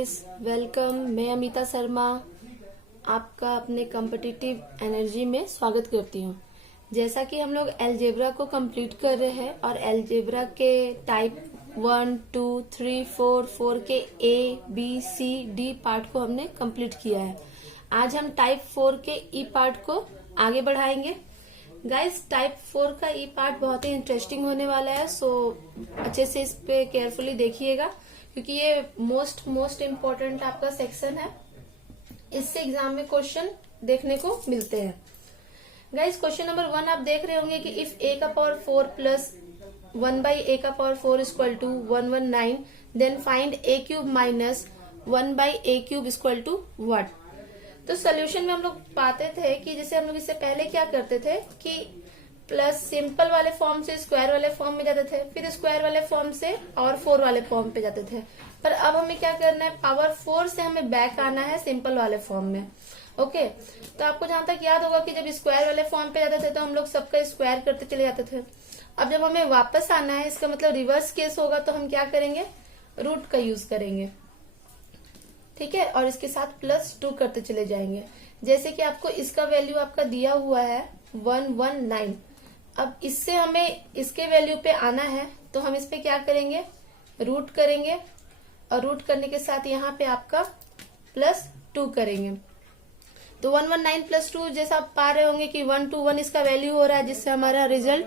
Guys, welcome. मैं अमिता शर्मा आपका अपने कॉम्पिटिटिव एनर्जी में स्वागत करती हूँ। जैसा कि हम लोग अलजेब्रा को कंप्लीट कर रहे हैं और अलजेब्रा के टाइप 1, 2, 3, 4 के ABCD पार्ट को हमने कंप्लीट किया है। आज हम टाइप 4 के ई पार्ट को आगे बढ़ाएंगे। गाइस, टाइप 4 का ई पार्ट बहुत ही इंटरेस्टिंग होने वाला है, सो अच्छे से इस पे केयरफुली देखिएगा क्योंकि ये मोस्ट इम्पोर्टेंट आपका सेक्शन है। इससे एग्जाम में क्वेश्चन देखने को मिलते हैं। गाइस, क्वेश्चन नंबर 1 आप देख रहे होंगे कि इफ a का पावर 4 प्लस 1 बाई a का power 4 equal to 119 then find a cube minus 1 by a cube equal to what. तो सोल्यूशन में हम लोग पाते थे कि जैसे हम लोग इससे पहले क्या करते थे कि प्लस सिंपल वाले फॉर्म से स्क्वायर वाले फॉर्म में जाते थे, फिर स्क्वायर वाले फॉर्म से और 4 वाले फॉर्म पे जाते थे। पर अब हमें क्या करना है, पावर 4 से हमें बैक आना है सिंपल वाले फॉर्म में। ओके, तो आपको जहां तक याद होगा कि जब स्क्वायर वाले फॉर्म पे जाते थे तो हम लोग सबका स्क्वायर करते चले जाते थे। अब जब हमें वापस आना है, इसका मतलब रिवर्स केस होगा, तो हम क्या करेंगे, रूट का यूज करेंगे। ठीक है, और इसके साथ +2 करते चले जाएंगे। जैसे कि आपको इसका वैल्यू आपका दिया हुआ है 119। अब इससे हमें इसके वैल्यू पे आना है तो हम इस पे क्या करेंगे, रूट करेंगे और रूट करने के साथ यहाँ पे आपका +2 करेंगे। तो 119 + 2 जैसा आप पा रहे होंगे कि 121 इसका वैल्यू हो रहा है, जिससे हमारा रिजल्ट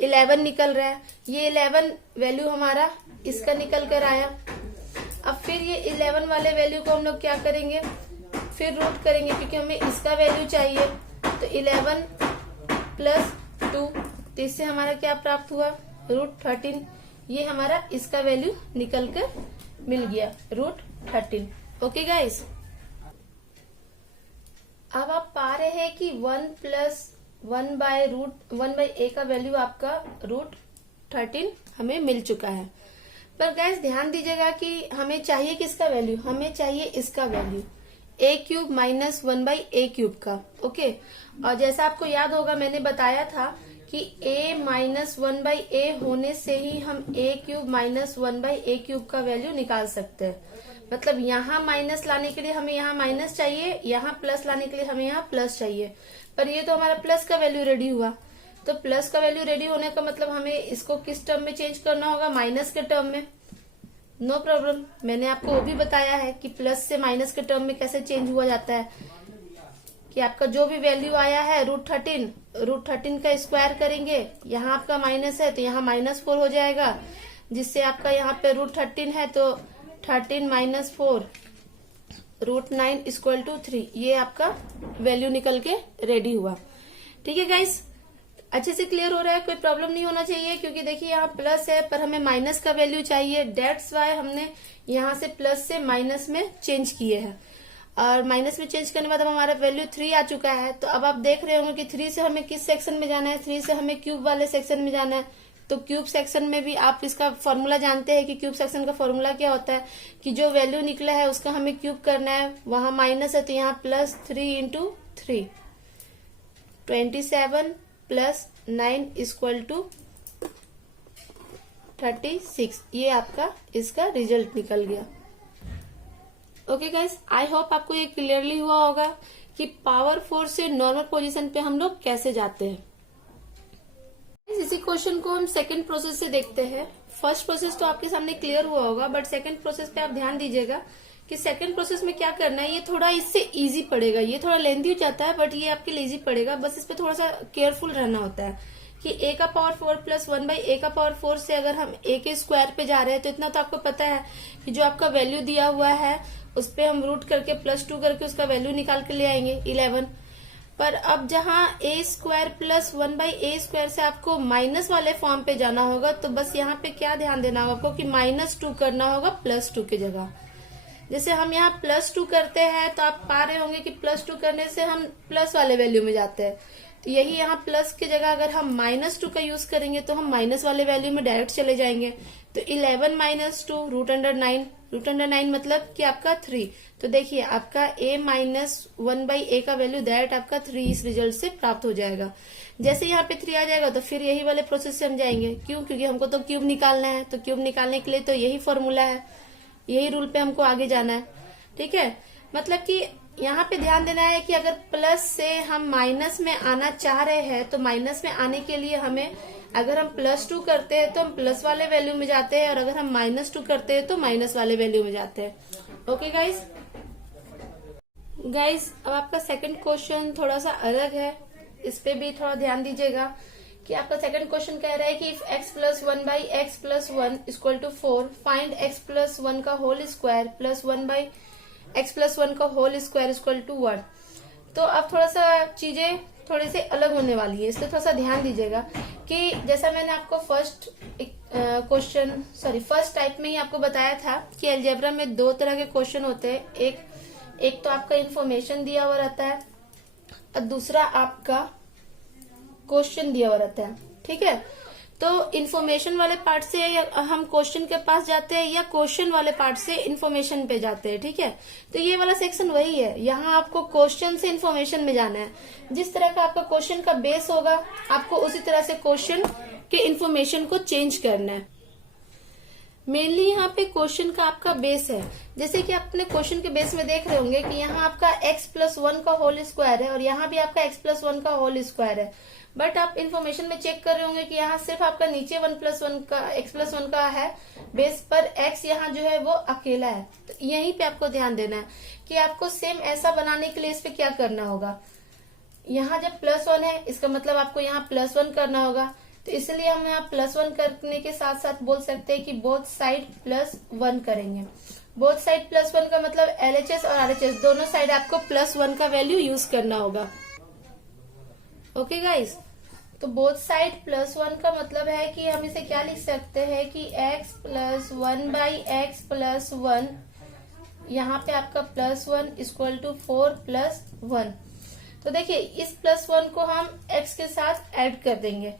11 निकल रहा है। ये 11 वैल्यू हमारा इसका निकल कर आया। अब फिर ये 11 वाले वैल्यू को हम लोग क्या करेंगे, फिर रूट करेंगे क्योंकि हमें इसका वैल्यू चाहिए। तो 11 + 2, तो इससे हमारा क्या प्राप्त हुआ, √13। ये हमारा इसका वैल्यू निकल कर मिल गया, √13। ओके गाइस, अब आप पा रहे हैं कि 1 + 1 बाय a का वैल्यू आपका √13 हमें मिल चुका है। पर गाइस ध्यान दीजिएगा कि हमें चाहिए किसका वैल्यू, हमें चाहिए इसका value a cube minus 1 by a cube का। ओके, और जैसा आपको याद होगा मैंने बताया था कि a माइनस 1 बाई a होने से ही हम a cube minus 1 by a cube का वैल्यू निकाल सकते हैं। मतलब यहाँ माइनस लाने के लिए हमें यहाँ माइनस चाहिए, यहाँ प्लस लाने के लिए हमें यहाँ प्लस चाहिए। पर ये तो हमारा प्लस का वैल्यू रेडी हुआ। तो प्लस का वैल्यू रेडी होने का मतलब हमें इसको किस टर्म में चेंज करना होगा, माइनस के टर्म में। नो प्रॉब्लम, मैंने आपको वो भी बताया है कि प्लस से माइनस के टर्म में कैसे चेंज हुआ जाता है। कि आपका जो भी वैल्यू आया है √13 का स्क्वायर करेंगे, यहाँ आपका माइनस है तो यहाँ -4 हो जाएगा, जिससे आपका यहाँ पे √13 है तो 13 - 4 √9 = 3। ये आपका वैल्यू निकल के रेडी हुआ। ठीक है गाइस, अच्छे से क्लियर हो रहा है, कोई प्रॉब्लम नहीं होना चाहिए। क्योंकि देखिए यहाँ प्लस है पर हमें माइनस का वैल्यू चाहिए, डेट्स वाई हमने यहाँ से प्लस से माइनस में चेंज किए हैं। और माइनस में चेंज करने के बाद अब हमारा वैल्यू 3 आ चुका है। तो अब आप देख रहे होंगे कि 3 से हमें किस सेक्शन में जाना है, 3 से हमें क्यूब वाले सेक्शन में जाना है। तो क्यूब सेक्शन में भी आप इसका फॉर्मूला जानते हैं कि क्यूब सेक्शन का फॉर्मूला क्या होता है, कि जो वैल्यू निकला है उसका हमें क्यूब करना है। वहां माइनस है तो यहाँ +3 × 3 27 + 9 = 36। ये आपका इसका रिजल्ट निकल गया। ओके गाइस, आई होप आपको ये क्लियरली हुआ होगा कि पावर 4 से नॉर्मल पोजीशन पे हम लोग कैसे जाते हैं। इसी क्वेश्चन को हम सेकंड प्रोसेस से देखते हैं। फर्स्ट प्रोसेस तो आपके सामने क्लियर हुआ होगा, बट सेकंड प्रोसेस पे आप ध्यान दीजिएगा कि सेकंड प्रोसेस में क्या करना है। ये थोड़ा इससे इजी पड़ेगा, ये थोड़ा लेंथी हो जाता है बट ये आपके लिए इजी पड़ेगा। बस इस पे थोड़ा सा केयरफुल रहना होता है कि a का पावर 4 + 1 बाई a का पावर 4 से अगर हम a के स्क्वायर पे जा रहे हैं तो इतना तो आपको पता है कि जो आपका वैल्यू दिया हुआ है उस पे हम रूट करके +2 करके उसका वैल्यू निकाल के ले आएंगे 11। पर अब जहाँ a² + 1 बाई a² से आपको माइनस वाले फॉर्म पे जाना होगा, तो बस यहाँ पे क्या ध्यान देना होगा आपको कि -2 करना होगा +2 की जगह। जैसे हम यहाँ +2 करते हैं तो आप पा रहे होंगे कि +2 करने से हम प्लस वाले वैल्यू में जाते हैं। तो यही यहाँ प्लस की जगह अगर हम -2 का यूज करेंगे तो हम माइनस वाले वैल्यू में डायरेक्ट चले जाएंगे। तो 11 - 2 √9, √9 मतलब कि आपका 3। तो देखिए आपका a - 1 बाई a का वैल्यू डायरेक्ट आपका 3 इस रिजल्ट से प्राप्त हो जाएगा। जैसे यहाँ पे 3 आ जाएगा तो फिर यही वाले प्रोसेस से हम जाएंगे। क्यों? क्योंकि हमको तो क्यूब निकालना है, तो क्यूब निकालने के लिए तो यही फॉर्मूला है। यही रूल पे हमको आगे जाना है। ठीक है, मतलब कि यहाँ पे ध्यान देना है कि अगर प्लस से हम माइनस में आना चाह रहे हैं तो माइनस में आने के लिए हमें, अगर हम +2 करते हैं तो हम प्लस वाले वैल्यू में जाते हैं, और अगर हम -2 करते हैं तो माइनस वाले वैल्यू में जाते हैं। ओके गाइज, अब आपका सेकंड क्वेश्चन थोड़ा सा अलग है, इस पे भी थोड़ा ध्यान दीजिएगा कि आपका सेकंड क्वेश्चन कह रहा है कि if x + 1 / x + 1 = 4, find x + 1 का होल स्क्वायर + 1 / x + 1 का होल स्क्वायर = 1। तो अब थोड़ा सा चीजें थोड़े से अलग होने वाली है, इसलिए थोड़ा सा ध्यान दीजिएगा कि जैसा मैंने आपको फर्स्ट टाइप में ही आपको बताया था कि अलजेब्रा में 2 तरह के क्वेश्चन होते हैं। एक तो आपका इंफॉर्मेशन दिया हुआ रहता है और दूसरा आपका क्वेश्चन दिया हुआ रहता है। ठीक है, तो इन्फॉर्मेशन वाले पार्ट से हम क्वेश्चन के पास जाते हैं या क्वेश्चन वाले पार्ट से इन्फॉर्मेशन पे जाते हैं। ठीक है, तो ये वाला सेक्शन वही है, यहाँ आपको क्वेश्चन से इन्फॉर्मेशन में जाना है। जिस तरह का आपका क्वेश्चन का बेस होगा आपको उसी तरह से क्वेश्चन के इन्फॉर्मेशन को चेंज करना है। मेनली यहाँ पे क्वेश्चन का आपका बेस है, जैसे कि आप अपने क्वेश्चन के बेस में देख रहे होंगे कि यहाँ आपका x + 1 का होल स्क्वायर है और यहाँ भी आपका x + 1 का होल स्क्वायर है। बट आप इन्फॉर्मेशन में चेक कर रहे होंगे कि यहाँ सिर्फ आपका नीचे 1 + 1 का x + 1 का है बेस पर, x यहाँ जो है वो अकेला है। तो यहीं पे आपको ध्यान देना है कि आपको सेम ऐसा बनाने के लिए इस पे क्या करना होगा। यहाँ जब +1 है इसका मतलब आपको यहाँ +1 करना होगा, तो इसलिए हम यहाँ +1 करने के साथ साथ बोल सकते हैं कि बोथ साइड +1 करेंगे। बोथ साइड +1 का मतलब LHS और RHS दोनों साइड आपको +1 का वैल्यू यूज करना होगा। ओके गाइस, तो बोथ साइड +1 का मतलब है कि हम इसे क्या लिख सकते हैं कि x + 1 / x + 1, यहाँ पे आपका +1 = 4 + 1। तो देखिए इस +1 को हम x के साथ ऐड कर देंगे,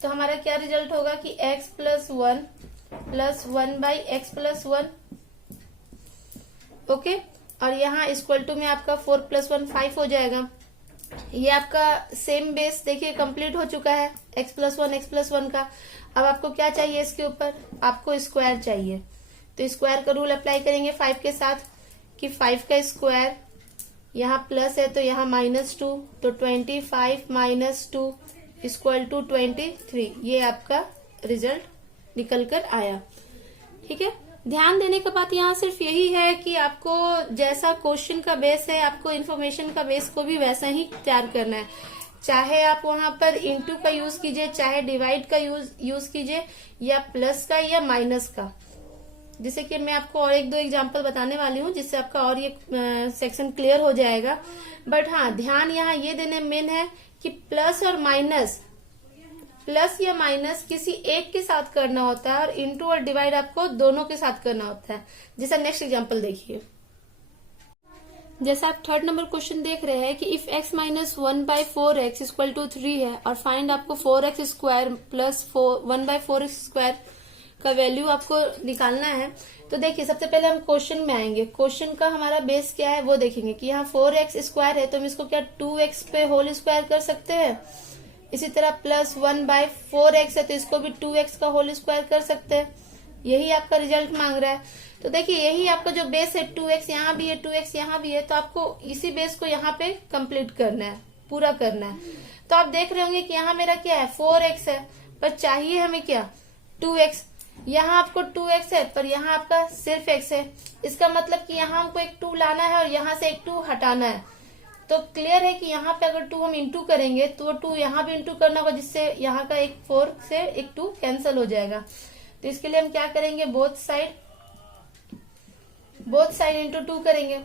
तो हमारा क्या रिजल्ट होगा कि x + 1 + 1 / x + 1। ओके, और यहाँ = में आपका 4 + 1 5 हो जाएगा। ये आपका सेम बेस देखिए कंप्लीट हो चुका है x + 1 x + 1 का। अब आपको क्या चाहिए, इसके ऊपर आपको स्क्वायर चाहिए, तो स्क्वायर का रूल अप्लाई करेंगे 5 के साथ कि 5 का स्क्वायर, यहाँ प्लस है तो यहाँ -2, तो 25 - 2 = 23। ये आपका रिजल्ट निकल कर आया। ठीक है, ध्यान देने का बात यहाँ सिर्फ यही है कि आपको जैसा क्वेश्चन का बेस है आपको इन्फॉर्मेशन का बेस को भी वैसा ही तैयार करना है। चाहे आप वहां पर इंटू का यूज कीजिए, चाहे डिवाइड का यूज कीजिए, या प्लस का या माइनस का। जैसे कि मैं आपको और 1-2 एग्जांपल बताने वाली हूँ जिससे आपका और ये सेक्शन क्लियर हो जाएगा। बट हाँ, ध्यान यहाँ ये देने मेन है कि प्लस और माइनस, प्लस या माइनस किसी एक के साथ करना होता है और इंटू और डिवाइड आपको दोनों के साथ करना होता है। जैसा नेक्स्ट एग्जांपल देखिए, जैसा आप 3rd नंबर क्वेश्चन देख रहे हैं कि इफ x - 1 / 4x = 3 है और फाइंड आपको 4x² + 1 / 4x² का वैल्यू आपको निकालना है। तो देखिए सबसे पहले हम क्वेश्चन में आएंगे। क्वेश्चन का हमारा बेस क्या है वो देखेंगे कि यहाँ 4x² है तो हम इसको क्या 2x पे होल स्क्वायर कर सकते हैं। इसी तरह +1 / 4x है तो इसको भी 2x का होल स्क्वायर कर सकते हैं। यही आपका रिजल्ट मांग रहा है। तो देखिए यही आपका जो बेस है 2x यहाँ भी है 2x यहाँ भी है, तो आपको इसी बेस को यहाँ पे कंप्लीट करना है, पूरा करना है। तो आप देख रहे होंगे कि यहाँ मेरा क्या है 4x है पर चाहिए हमें क्या 2x। यहाँ आपको 2x है पर यहाँ आपका सिर्फ x है। इसका मतलब कि यहाँ हमको एक 2 लाना है और यहाँ से एक 2 हटाना है। तो क्लियर है कि यहाँ पे अगर 2 हम इंटू करेंगे तो 2 यहाँ भी इंटू करना होगा, जिससे यहाँ का एक 4 से एक 2 कैंसिल हो जाएगा। तो इसके लिए हम क्या करेंगे, बोथ साइड इंटू 2 करेंगे।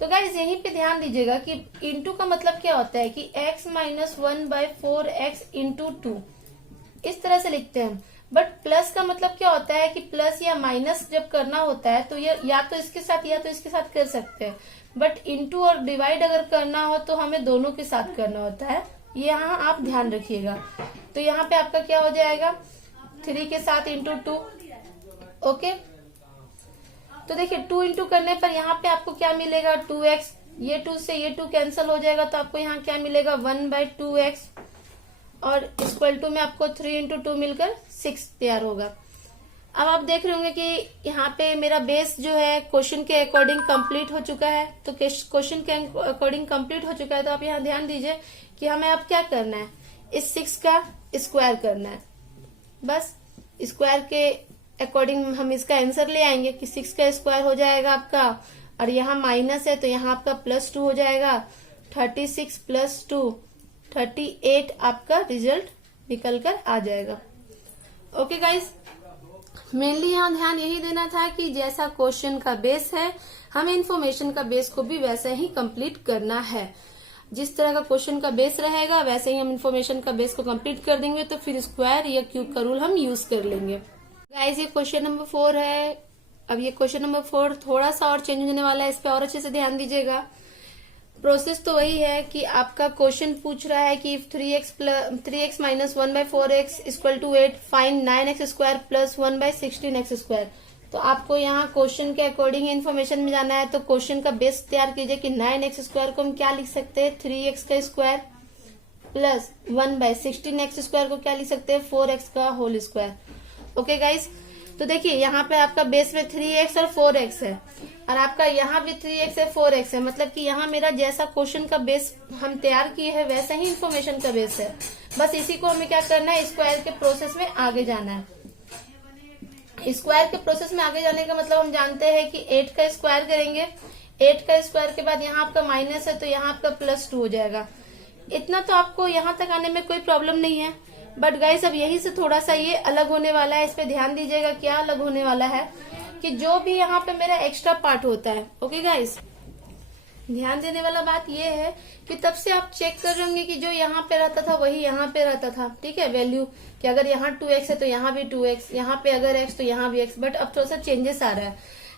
तो गाइज यहीं पे ध्यान दीजिएगा कि इंटू का मतलब क्या होता है कि x - 1 / 4x × 2 इस तरह से लिखते हैं। बट प्लस का मतलब क्या होता है कि प्लस या माइनस जब करना होता है तो ये या तो इसके साथ या तो इसके साथ कर सकते हैं। बट इंटू और डिवाइड अगर करना हो तो हमें दोनों के साथ करना होता है, ये यहाँ आप ध्यान रखिएगा। तो यहाँ पे आपका क्या हो जाएगा 3 के साथ × 2। ओके, तो देखिए 2 इंटू करने पर यहाँ पे आपको क्या मिलेगा 2x, ये 2 से ये 2 कैंसिल हो जाएगा तो आपको यहाँ क्या मिलेगा 1/2x और = में आपको 3 × 2 मिलकर 6 तैयार होगा। अब आप देख रहे होंगे कि यहाँ पे मेरा बेस जो है क्वेश्चन के अकॉर्डिंग कंप्लीट हो चुका है। तो क्वेश्चन के अकॉर्डिंग कंप्लीट हो चुका है, तो आप यहाँ ध्यान दीजिए कि हमें अब क्या करना है, इस 6 का स्क्वायर करना है। बस स्क्वायर के अकॉर्डिंग हम इसका आंसर ले आएंगे कि 6 का स्क्वायर हो जाएगा आपका, और यहाँ माइनस है तो यहाँ आपका +2 हो जाएगा। 36 + 2 38 आपका रिजल्ट निकल कर आ जाएगा। ओके गाइस, मेनली यहाँ ध्यान यही देना था कि जैसा क्वेश्चन का बेस है, हमें इन्फॉर्मेशन का बेस को भी वैसे ही कंप्लीट करना है। जिस तरह का क्वेश्चन का बेस रहेगा वैसे ही हम इन्फॉर्मेशन का बेस को कंप्लीट कर देंगे, तो फिर स्क्वायर या क्यूब का रूल हम यूज कर लेंगे। गाइस, ये क्वेश्चन नंबर 4 है। अब ये क्वेश्चन नंबर 4 थोड़ा सा और चेंज होने वाला है, इस पे और अच्छे से ध्यान दीजिएगा। प्रोसेस तो वही है कि आपका क्वेश्चन पूछ रहा है कि 3x - 1/4x = 8, find 9x² + 1/16x²। तो आपको यहाँ क्वेश्चन के अकॉर्डिंग इन्फॉर्मेशन में जाना है। तो क्वेश्चन का बेस तैयार कीजिए कि 9x² को हम क्या लिख सकते हैं, 3x² प्लस 1/16x² को क्या लिख सकते हैं, 4x²। ओके गाइस, तो देखिए यहाँ पे आपका बेस में 3x और 4x है, और आपका यहाँ भी 3x है 4x है। मतलब कि यहाँ मेरा जैसा क्वेश्चन का बेस हम तैयार किए हैं वैसा ही इन्फॉर्मेशन का बेस है। बस इसी को हमें क्या करना है, स्क्वायर के प्रोसेस में आगे जाना है। स्क्वायर के प्रोसेस में आगे जाने का मतलब हम जानते हैं कि 8 का स्क्वायर करेंगे। 8 का स्क्वायर के बाद यहाँ आपका माइनस है तो यहाँ आपका +2 हो जाएगा। इतना तो आपको यहाँ तक आने में कोई प्रॉब्लम नहीं है। बट गाइस, अब यही से थोड़ा सा ये अलग होने वाला है। इस पे ध्यान दीजिएगा क्या अलग होने वाला है, कि जो भी यहाँ पे मेरा एक्स्ट्रा पार्ट होता है। ओके गाइस, ध्यान देने वाला बात ये है कि तब से आप चेक कर रहे होंगे कि जो यहाँ पे रहता था वही यहाँ पे रहता था। ठीक है, वैल्यू कि अगर यहाँ 2x है तो यहाँ भी 2x, यहाँ पे अगर x तो यहाँ भी x। बट अब थोड़ा सा चेंजेस आ रहा है।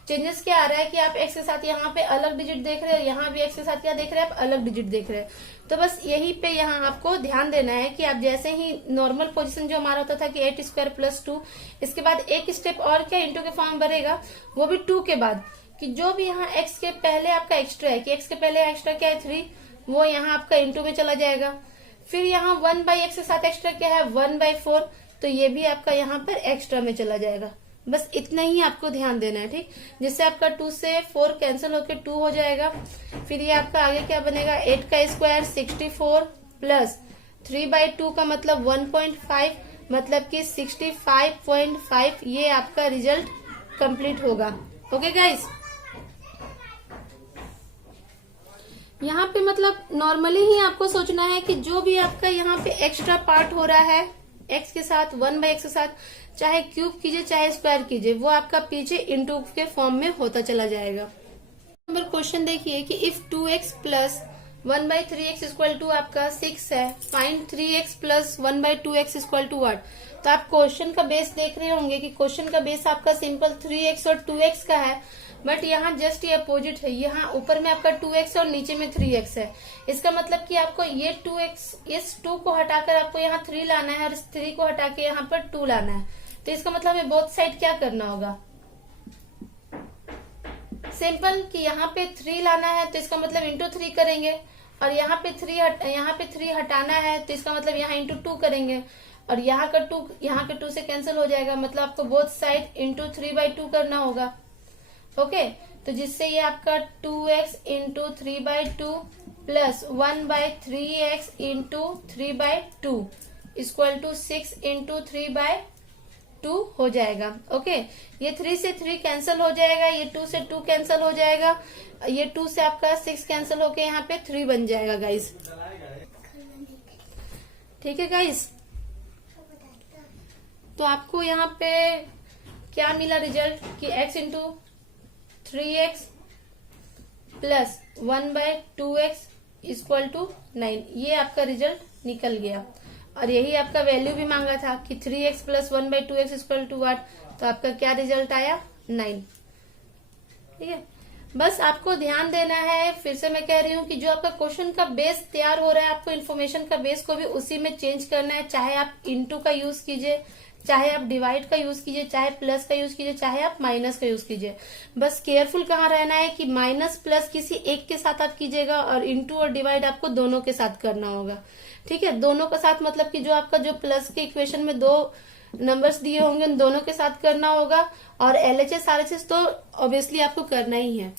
चेंजेस क्या आ रहा है कि आप x के साथ यहाँ पे अलग डिजिट देख रहे हो, यहाँ भी x के साथ क्या देख रहे हैं, आप अलग डिजिट देख रहे हैं। तो बस यही पे यहाँ आपको ध्यान देना है कि आप जैसे ही नॉर्मल पोजीशन जो हमारा होता था कि 8² + 2, इसके बाद एक स्टेप और क्या इंटू के फॉर्म भरेगा, वो भी 2 के बाद, कि जो भी यहाँ x के पहले आपका एक्स्ट्रा है, कि x के पहले एक्स्ट्रा क्या है 3, वो यहाँ आपका इंटू में चला जाएगा। फिर यहाँ 1/x के साथ एक्स्ट्रा क्या है 1/4, तो ये भी आपका यहाँ पर एक्स्ट्रा में चला जाएगा। बस इतना ही आपको ध्यान देना है, ठीक, जिससे आपका 2 से 4 कैंसिल होकर 2 हो जाएगा। फिर ये आपका आगे क्या बनेगा, 8 का स्क्वायर 64 प्लस 3/2 का मतलब 1.5, मतलब कि 65.5, ये आपका रिजल्ट कंप्लीट होगा। ओके गाइस, यहाँ पे मतलब नॉर्मली ही आपको सोचना है कि जो भी आपका यहाँ पे एक्स्ट्रा पार्ट हो रहा है x के साथ, 1/x के साथ, चाहे क्यूब कीजिए चाहे स्क्वायर कीजिए, वो आपका पीछे इंटू के फॉर्म में होता चला जाएगा। नंबर क्वेश्चन देखिए कि इफ 2x + 1/3x = आपका 6 है, फाइंड 3x + 1/2x = व्हाट। तो आप क्वेश्चन का बेस देख रहे होंगे कि क्वेश्चन का बेस आपका सिंपल 3x और 2x का है। बट यहाँ जस्ट ये अपोजिट है, यहाँ ऊपर में आपका 2x और नीचे में 3x है। इसका मतलब कि आपको ये 2x, इस 2 को हटाकर आपको यहाँ 3 लाना है, और इस 3 को हटा के यहाँ पर 2 लाना है। तो इसका मतलब हमें बोथ साइड क्या करना होगा, सिंपल कि यहाँ पे 3 लाना है तो इसका मतलब इंटू 3 करेंगे, और यहाँ पे 3 हटाना है तो इसका मतलब यहाँ इंटू 2 करेंगे, और यहाँ का 2 यहाँ के 2 से कैंसिल हो जाएगा। मतलब आपको बोथ साइड इंटू 3/2 करना होगा। ओके, तो जिससे ये आपका 2x into 3/2 plus 1/3x into 3/2 = 6 into 3/2 हो जाएगा। ओके, ये 3 से 3 कैंसिल हो जाएगा, ये 2 से 2 कैंसिल हो जाएगा, ये 2 से आपका 6 कैंसिल होके यहाँ पे 3 बन जाएगा गाइस। ठीक है गाइस, तो आपको यहाँ पे क्या मिला रिजल्ट कि x into 3x plus 1/2x = 9, ये आपका रिजल्ट निकल गया। और यही आपका वैल्यू भी मांगा था कि 3x + 1/2x = व्हाट, तो आपका क्या रिजल्ट आया 9। ठीक है, बस आपको ध्यान देना है। फिर से मैं कह रही हूँ कि जो आपका क्वेश्चन का बेस तैयार हो रहा है, आपको इन्फॉर्मेशन का बेस को भी उसी में चेंज करना है। चाहे आप इंटू का यूज कीजिए, चाहे आप डिवाइड का यूज कीजिए, चाहे प्लस का यूज कीजिए, चाहे आप माइनस का यूज कीजिए। बस केयरफुल कहाँ रहना है कि माइनस प्लस किसी एक के साथ आप कीजिएगा, और इंटू और डिवाइड आपको दोनों के साथ करना होगा। ठीक है, दोनों के साथ मतलब कि जो आपका जो प्लस के इक्वेशन में 2 नंबर्स दिए होंगे उन दोनों के साथ करना होगा, और LHS RHS तो ऑब्वियसली आपको करना ही है।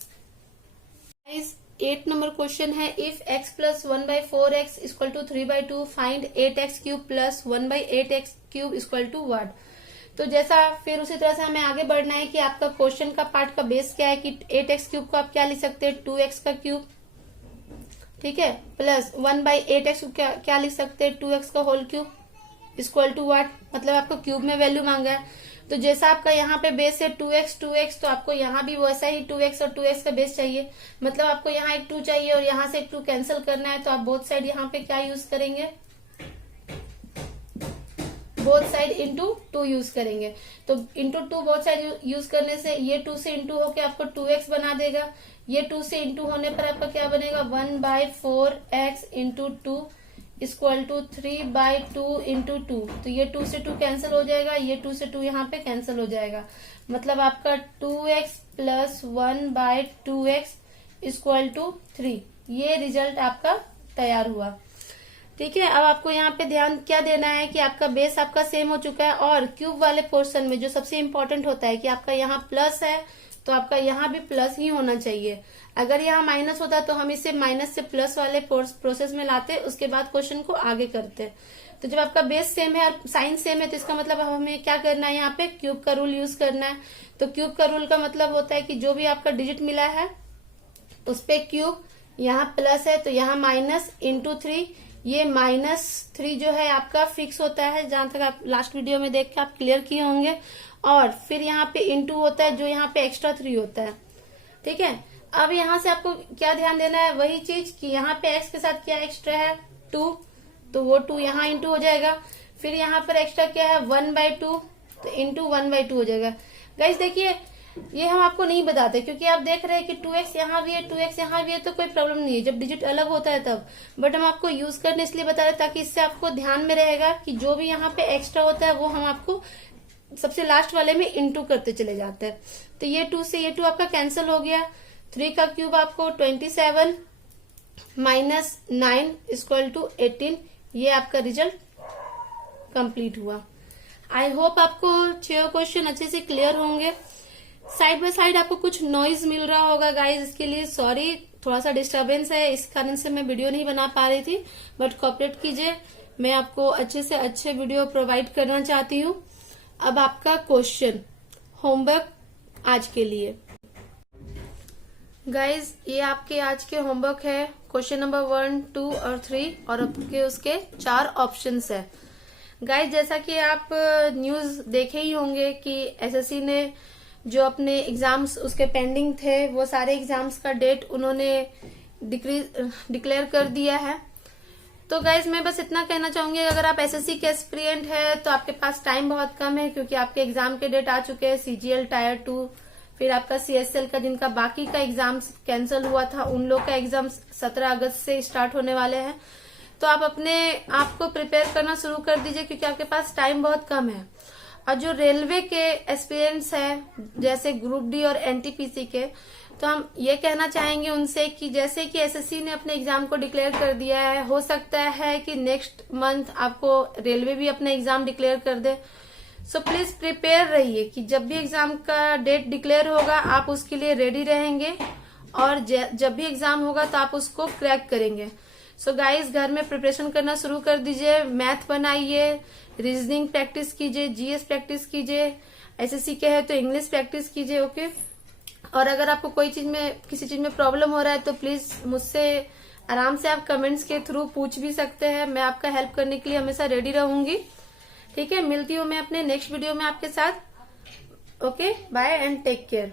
8 नंबर क्वेश्चन है, if x plus 1/4x equal to 3/2 find 8x cube plus 1/8x cube equal to what. तो जैसा फिर उसी तरह से हमें आगे बढ़ना है कि आपका क्वेश्चन का पार्ट का बेस क्या है कि 8x क्यूब को आप क्या लिख सकते हैं, 2x का क्यूब, ठीक है, प्लस 1/8x को क्या लिख सकते हैं, 2x का whole cube equal to what, मतलब आपको क्यूब में वैल्यू मांगा है। तो जैसा आपका यहाँ पे बेस है 2x तो आपको यहाँ भी वैसा ही 2x और 2x का बेस चाहिए, मतलब आपको यहाँ एक 2 चाहिए और यहाँ से एक 2 कैंसिल करना है। तो आप बोथ साइड यहाँ पे क्या यूज करेंगे, बोथ साइड इंटू 2 यूज करेंगे। तो इंटू 2 बोथ साइड यूज करने से ये 2 से इंटू होके आपको 2x बना देगा। ये 2 से इंटू होने पर आपका क्या बनेगा, 1/4x into 2 equal to 3/2 into 2। तो ये 2 से 2 कैंसिल हो जाएगा, ये 2 से 2 यहाँ पे कैंसिल हो जाएगा, मतलब आपका 2x plus 1/2x equal to 3। ये रिजल्ट आपका तैयार हुआ, ठीक है। अब आपको यहाँ पे ध्यान क्या देना है कि आपका बेस आपका सेम हो चुका है, और क्यूब वाले पोर्शन में जो सबसे इम्पोर्टेंट होता है कि आपका यहाँ प्लस है तो आपका यहाँ भी प्लस ही होना चाहिए। अगर यहाँ माइनस होता तो हम इसे माइनस से प्लस वाले प्रोसेस में लाते, उसके बाद क्वेश्चन को आगे करते। तो जब आपका बेस सेम है और साइन सेम है तो इसका मतलब हमें क्या करना है, यहाँ पे क्यूब का रूल यूज करना है। तो क्यूब का रूल का मतलब होता है कि जो भी आपका डिजिट मिला है उस पे क्यूब, यहाँ प्लस है तो यहाँ माइनस इंटू 3। ये -3 जो है आपका फिक्स होता है, जहां तक आप लास्ट वीडियो में देख के आप क्लियर किए होंगे, और फिर यहाँ पे इंटू होता है जो यहाँ पे एक्स्ट्रा 3 होता है, ठीक है। अब यहाँ से आपको क्या ध्यान देना है, वही चीज कि यहाँ पे x के साथ क्या एक्स्ट्रा है, 2, तो वो 2 यहाँ इंटू हो जाएगा। फिर यहाँ पर एक्स्ट्रा क्या है, 1/2, तो इंटू 1/2 हो जाएगा। गाइस देखिए ये हम आपको नहीं बताते क्योंकि आप देख रहे हैं कि 2x यहाँ भी है 2x यहाँ भी है, तो कोई प्रॉब्लम नहीं है जब डिजिट अलग होता है तब, बट हम आपको यूज करने इसलिए बता रहे ताकि इससे आपको ध्यान में रहेगा कि जो भी यहाँ पे एक्स्ट्रा होता है वो हम आपको सबसे लास्ट वाले में इंटू करते चले जाते हैं। तो ये 2 से ये 2 आपका कैंसिल हो गया। 3 का क्यूब आपको 27 माइनस 9 इक्वल टू 18। ये आपका रिजल्ट कंप्लीट हुआ। आई होप आपको 6 क्वेश्चन अच्छे से क्लियर होंगे। साइड बाय साइड आपको कुछ नॉइज मिल रहा होगा गाइज, इसके लिए सॉरी, थोड़ा सा डिस्टरबेंस है, इस कारण से मैं वीडियो नहीं बना पा रही थी, बट कोऑपरेट कीजिए, मैं आपको अच्छे से अच्छे वीडियो प्रोवाइड करना चाहती हूँ। अब आपका क्वेश्चन होमवर्क आज के लिए गाइज, ये आपके आज के होमवर्क है। क्वेश्चन नंबर 1, 2 और 3 और आपके उसके 4 ऑप्शंस है। गाइज जैसा कि आप न्यूज देखे ही होंगे कि एसएससी ने जो अपने एग्जाम्स उसके पेंडिंग थे वो सारे एग्जाम्स का डेट उन्होंने डिक्लेयर कर दिया है। तो गाइज मैं बस इतना कहना चाहूंगी, अगर आप एसएससी के एस्पिरेंट है तो आपके पास टाइम बहुत कम है क्योंकि आपके एग्जाम के डेट आ चुके हैं। सीजीएल टायर 2, फिर आपका सीएसएल का जिनका बाकी का एग्जाम्स कैंसिल हुआ था उन लोग का एग्जाम 17 अगस्त से स्टार्ट होने वाले हैं। तो आप अपने आप को प्रिपेयर करना शुरू कर दीजिए क्योंकि आपके पास टाइम बहुत कम है। और जो रेलवे के एस्पिरेंट्स हैं जैसे ग्रुप डी और एनटीपीसी के, तो हम ये कहना चाहेंगे उनसे कि जैसे कि एसएससी ने अपने एग्जाम को डिक्लेयर कर दिया है, हो सकता है कि नेक्स्ट मंथ आपको रेलवे भी अपना एग्जाम डिक्लेयर कर दे। सो प्लीज प्रिपेयर रहिए कि जब भी एग्जाम का डेट डिक्लेयर होगा आप उसके लिए रेडी रहेंगे और जब भी एग्जाम होगा तो आप उसको क्रैक करेंगे। सो गाइस घर में प्रिपरेशन करना शुरू कर दीजिए, मैथ बनाइए, रीजनिंग प्रैक्टिस कीजिए, जीएस प्रैक्टिस कीजिए, एसएससी के है तो इंग्लिश प्रैक्टिस कीजिए, ओके। और अगर आपको कोई चीज में किसी चीज में प्रॉब्लम हो रहा है तो प्लीज मुझसे आराम से आप कमेंट्स के थ्रू पूछ भी सकते हैं, मैं आपका हेल्प करने के लिए हमेशा रेडी रहूंगी। ठीक है, मिलती हूँ मैं अपने नेक्स्ट वीडियो में आपके साथ। Okay, bye and take care.